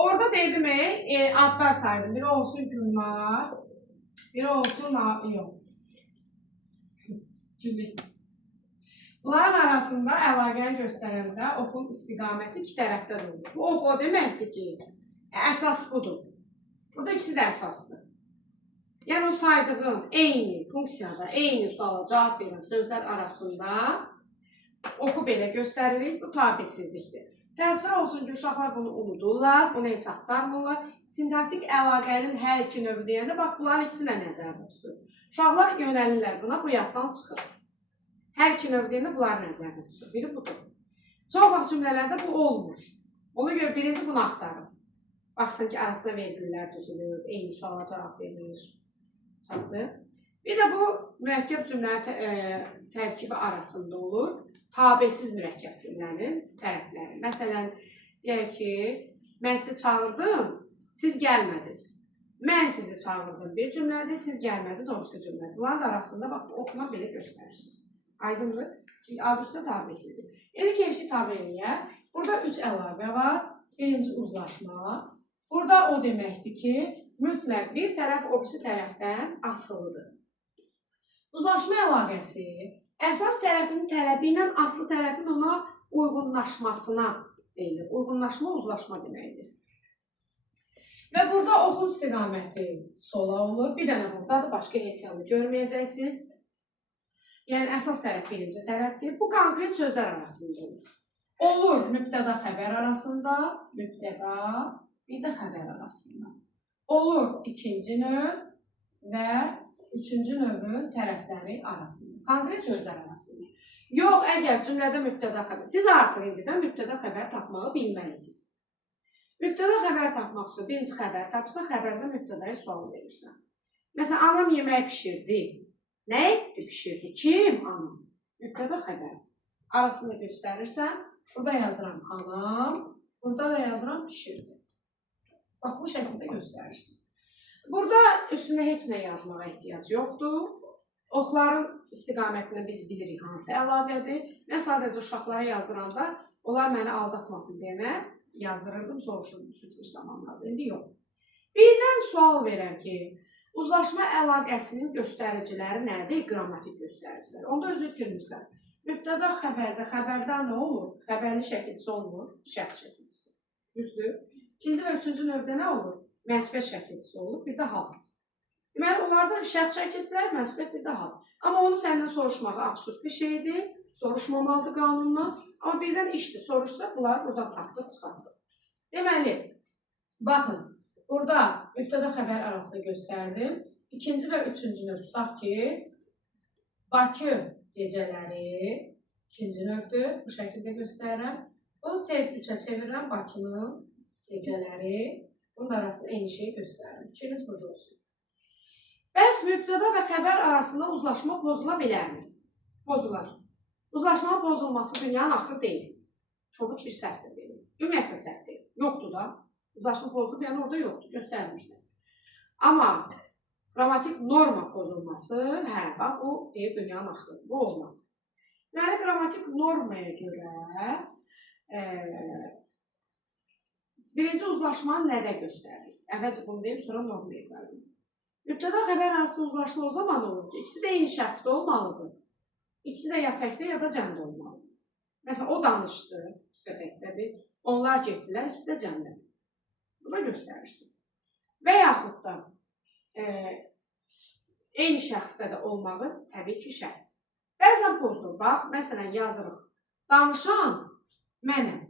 Orada dedim adlar saydım. Biri olsun Gülnar, biri olsun yok. Bunların arasında əlaqəni göstərəndə oxun istiqaməti iki tərəfdən olur. Bu ox o deməkdir ki, əsas budur. Burada ikisi də əsasdır. Yəni o saydığım eyni funksiyada, eyni suala cavab verən sözlər arasında oxu belə göstəririk, bu tabesizlikdir. Təəssüf olsun ki, uşaqlar bunu unudurlar, bunu heç axtarmırlar. Sintaktik əlaqənin hər iki növü deyəndə, bax, bunların ikisi də nəzərdə tutur. Uşaqlar yönəlirlər buna, bu yaddan çıxır. Hər iki növ deyəndə bunlar nəzərdə tutur. Biri budur. Çox vaxt cümlələrdə bu olmur. Ona görə birinci bunu axtarın. Baxsın ki, arasına vergüllər düzülür, eyni suala cavab verilir. Çatdı. Bir də bu mürəkkəb cümlənin tərkibi arasında olur. Tabesiz mürəkkəb cümlənin tərəfləri. Məsələn, deyək ki, mən sizi çağırdım, siz gəlmədiniz. Mən sizi çağırdım bir cümlədir, siz gəlmədiniz, o birisi cümlədir. Bunların arasında bax, oxuma belə göstərirsiniz. Aydındır? Çünki adı tabesizdir. İlk eşit tabeliyə, burada 3 əlavə var. Birinci uzlaşma. Burada o deməkdir ki, mütləq bir tərəf o birisi tərəfdən asılıdır. Uzlaşma əlaqəsi əsas tərəfinin tələbi ilə aslı tərəfin ona uyğunlaşmasına deyilir. Uyğunlaşma, uzlaşma deməkdir. Və burada oxun istiqaməti sola olur. Bir dənə buradadır, başqa heç yanı görməyəcəksiniz. Yəni, əsas tərəf birinci tərəfdir. Bu, konkret sözlər arasında olur. Olur mübtəda xəbər arasında, mübtəda, bir də xəbər arasında. Olur ikinci növ və üçüncü növün tərəfləri arasında. Konkret sözlər arasında. Yox, əgər cümlədə mübtəda xəbər, siz artıq indidən mübtəda xəbər tapmağı bilməlisiniz. Mübtəda xəbər tapmaq üçün birinci xəbər tapırsan, xəbərdə mübtədaya sual verirsən. Məsələn, anam yemək pişirdi. Nə etdi, pişirdi? Kim? Anam. Mübtəda xəbər. Arasını göstərirsən, burada yazıram anam, burada da yazıram pişirdi. Bax, bu şəkildə göstərirsiniz. Burada üstünə heç nə yazmağa ehtiyac yoxdur. Oxların istiqamətini biz bilirik hansı əlaqədir. Mən sadəcə uşaqlara yazdıranda, onlar məni aldatmasın deyənə yazdırırdım, soruşurdum heç bir zamanlarda. İndi yox. Birdən sual verər ki, uzlaşma əlaqəsinin göstəriciləri nədir? Qrammatik göstəriciləri. Onda özü itirmirsən. Mübtəda xəbərdə, xəbərdə nə olur? Xəbərli şəkilçisi olmur, şəxs şəkilçisi. Düzdür? İkinci və üçüncü növdə nə olur? Məsbət şəkilçisi olur, bir də hal. Deməli, onlarda şəxs şəkilçilər, məsbət, bir də hal. Amma onu səndən soruşmağı absurd bir şeydir, soruşmamalıdır qanundan. Amma birdən işdir, soruşsa, bunları buradan tapdıq, çıxartdıq. Deməli, baxın, burada mübtəda xəbər arasında göstərdim. İkinci və üçüncü növ tutaq ki, Bakı gecələri ikinci növdür, bu şəkildə göstərirəm. Bunu tez üçə çevirirəm, Bakının gecələri. Bunun arasında eyni şeyi göstərirəm. İkiniz burada olsun. Bəs mübtəda və xəbər arasında uzlaşma pozula bilərmi? Pozular. Uzlaşmanın pozulması dünyanın axırı deyil. Çobuk bir səhvdir deyil. Ümumiyyətlə səhv deyil. Yoxdur da. Uzlaşma pozulub, yəni orada yoxdur. Göstərmirsən. Amma qrammatik norma pozulması, bax, bu deyil dünyanın axırı. Bu olmaz. Yəni, qrammatik normaya görə birinci uzlaşmanı nədə göstərir? Əvvəlcə bunu deyim, sonra normaya gəldim. Mübtəda xəbər arasında uzlaşma o zaman olur ki, ikisi də eyni şəxsdə olmalıdır. İkisi də ya təkdə, ya da cəmdə olmalıdır. Məsələn, o danışdı, ikisi də təkdədir. Onlar getdilər, ikisi də cəmdədir. Buna göstərirsin. Və yaxud da eyni şəxsdə də olmağı təbii ki, şərt. Bəzən pozulur. Bax, məsələn, yazırıq. Danışan mənəm.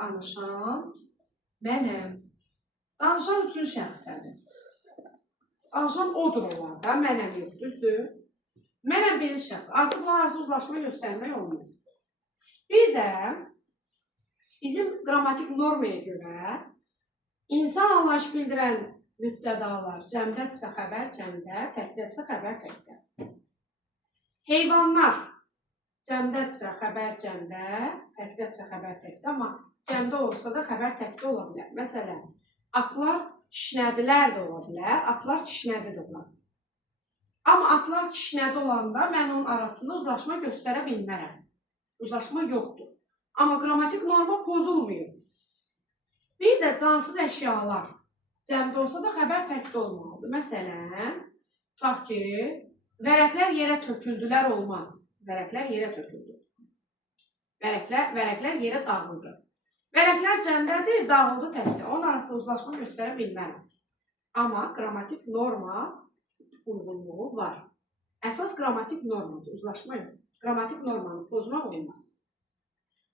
Danışan mənəm. Danışan üçün şəxsdədir. Danışan odur olar da, mənəm yox, düzdür? Mənəm birinci şəxs. Artıq bunlar arası uzlaşma göstərmək olmaz. Bir də bizim qrammatik normaya görə insan anlayış bildirən mübtədalar cəmdədirsə xəbər cəmdə, təkdədirsə xəbər təkdə. Heyvanlar cəmdədirsə xəbər cəmdə, təkdədirsə xəbər təkdə, amma cəmdə olsa da xəbər təkdə ola bilər. Məsələn, atlar kişnədilər də ola bilər, atlar kişnədi də ola bilər. Amma atlar kişnədi olanda mən onun arasında uzlaşma göstərə bilmərəm. Uzlaşma yoxdur. Amma qrammatik norma pozulmuyor. Bir də cansız əşyalar cəmdə olsa da xəbər təkdə olmalıdır. Məsələn, tutaq ki, vərəqlər yerə töküldülər olmaz. Vərəqlər yerə töküldü. Vərəqlər yerə dağıldı. Vərəqlər cəmdədir, dağıldı təkdə. Onun arasında uzlaşma göstərə bilmərəm. Amma qrammatik norma uyğunluğu var. Əsas qrammatik normadır, uzlaşma yox. Qrammatik normanı pozmaq olmaz.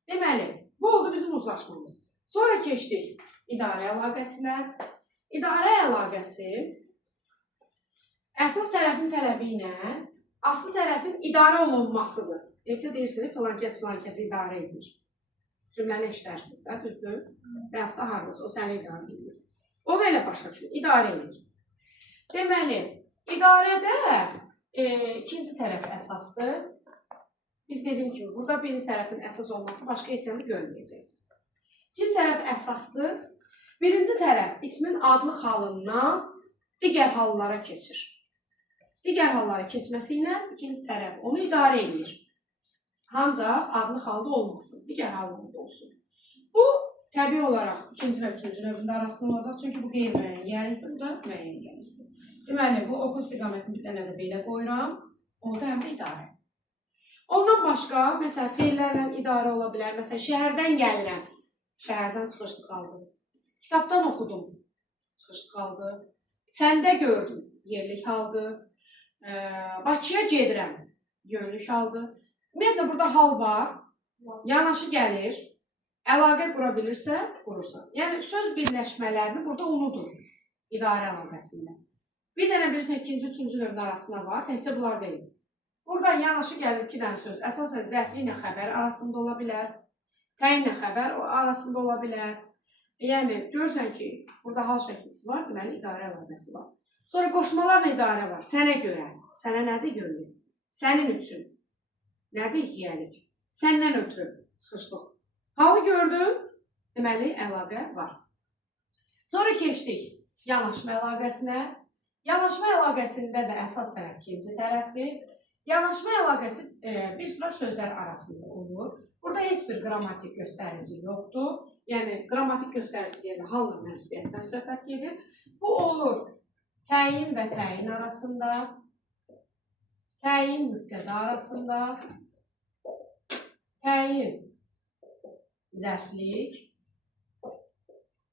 Deməli, bu oldu bizim uzlaşmamız. Sonra keçdik idarə əlaqəsinə. İdarə əlaqəsi əsas tərəfin tələbi ilə aslı tərəfin idarə olunmasıdır. Evdə deyirsiniz, filan kəs idarə edir. Cümləni işlərsiniz də, düzdür? Və yaxud da harcası, o səni idarə edir. Onu elə başa düşün, idarə edir. Deməli, idarədə ikinci tərəf əsasdır. Bir dediyim kimi, burada birinci tərəfin əsas olması başqa heç görməyəcəksiniz. İkinci tərəf əsasdır. Birinci tərəf ismin adlı halından digər hallara keçir. Digər hallara keçməsi ilə ikinci tərəf onu idarə edir. Ancaq adlı halda olmasın, digər halında olsun. Bu, təbii olaraq ikinci və üçüncü növündə arasında olacaq. Çünki bu qeyri-müəyyən yəlikdir, bu da müəyyən yəlikdir. Deməli, bu oxu istiqamətini bir dənə də belə qoyuram. Onu da həm də idarə. Ondan başqa, məsələn, feillərlə idarə ola bilər. Məsələn, şəhərdən gəlirəm. Şəhərdən çıxışlı qaldı. Kitabdan oxudum. Çıxışlı qaldı. Səndə gördüm. Yerlik haldı. Bakıya gedirəm. Yönlük haldı. Ümumiyyətlə, burada hal var. Yanaşı gəlir. Əlaqə qura bilirsə, qurursan. Yəni, söz birləşmələrini burada unudur. İdarə əlaqəsində. Bir dənə bilirsən, ikinci, üçüncü növün arasında var. Təkcə bunlar deyil. Buradan yanaşı gəlir iki dənə söz. Əsasən zərfli ilə xəbər arasında ola bilər. Təyin ilə xəbər arasında ola bilər. Yəni, görürsən ki, burada hal şəklisi var, deməli, idarə əlaqəsi var. Sonra qoşmalarla idarə var. Sənə görə. Sənə nədir yönlük? Sənin üçün. Nədir yiyəlik? Səndən ötürü çıxışlıq. Halı gördün, deməli, əlaqə var. Sonra keçdik yanaşma əlaqəsinə. Yanaşma əlaqəsində də əsas tərəf ikinci tərəfdir. Yanaşma əlaqəsi bir sıra sözlər arasında olur. Burada heç bir qrammatik göstərici yoxdur. Yəni, qrammatik göstərici deyəndə halla mənsubiyyətdən söhbət gedir. Bu olur təyin və təyin arasında, təyin mübtəda arasında, təyin zərflik,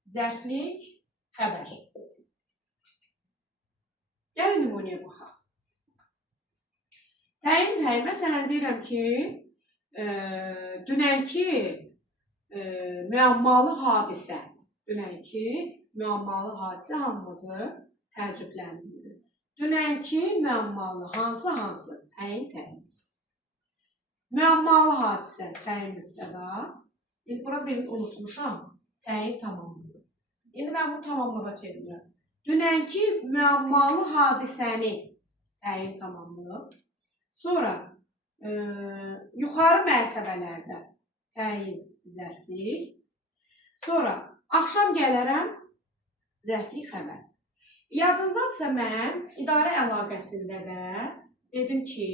zərflik xəbər. Gəlin nümunəyə baxaq. Təyin, məsələn, deyirəm ki, dünənki müəmmalı hadisə hamımızı təəccübləndirir. Dünənki müəmmalı hansı? Təyin. Müəmmalı hadisə, təyin mübtəda. İndi bura birini unutmuşam, təyin tamamlıdır. İndi mən bunu tamamlığa çevirirəm. Dünənki müəmmalı hadisəni təyin tamamlıq. Sonra, yuxarı mərtəbələrdə təyin zərflik. Sonra, axşam gələrəm, zərflik xəbər. Yadınızdadırsa mən idarə əlaqəsində də dedim ki,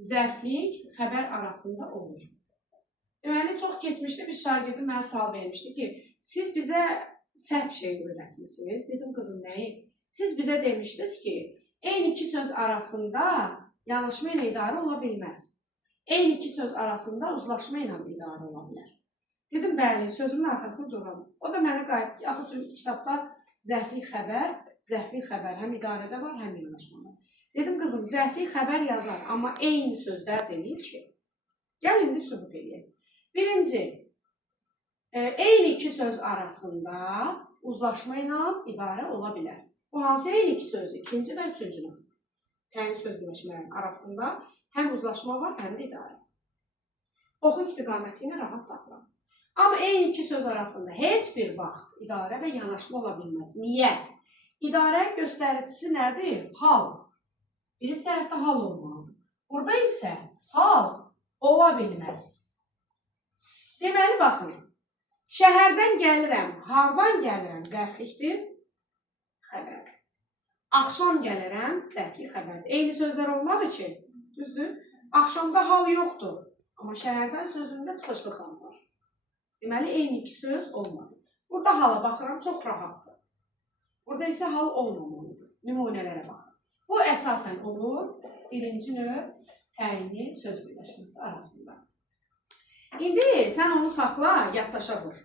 zərflik xəbər arasında olur. Deməli, çox keçmişdə bir şagirdim mənə sual vermişdi ki, siz bizə səhv şey öyrətmişsiniz. Dedim, qızım, nəyi? Siz bizə demişdiniz ki, eyni iki söz arasında yanaşma ilə idarə ola bilməz. Eyni iki söz arasında uzlaşma ilə idarə ola bilər. Dedim, bəli, sözümün arxasında duram. O da mənə qayıtdı ki, axı kitabda zərflik xəbər həm idarədə var, həm yanaşmada. Dedim, qızım, zərflik xəbər yazar, amma eyni sözlər deyil ki. Gəl, indi sübut edək. Birinci, eyni iki söz arasında uzlaşma ilə idarə ola bilər. Bu hansı eyni iki söz? İkinci və üçüncü növ. Təyin söz birləşmələrinin arasında həm uzlaşma var, həm də idarə. Oxu istiqaməti ilə rahat tapıram. Amma eyni iki söz arasında heç bir vaxt idarə və yanaşma ola bilməz. Niyə? İdarə göstəricisi nədir? Hal. Birinci tərəfdə hal olmalıdır. Burada isə hal ola bilməz. Deməli, baxın, şəhərdən gəlirəm, hardan gəlirəm, zərflikdir, xəbər. Axşam gəlirəm, zərflik xəbərdir. Eyni sözlər olmadı ki, düzdür? Axşamda hal yoxdur, amma şəhərdən sözündə çıxışlı hal var. Deməli, eyni iki söz olmadı. Burada hala baxıram, çox rahatdır. Burada isə hal olmamalıdır. Nümunələrə baxın. Bu əsasən olur birinci növ təyinli söz birləşməsi arasında. İndi sən onu saxla, yaddaşa vur.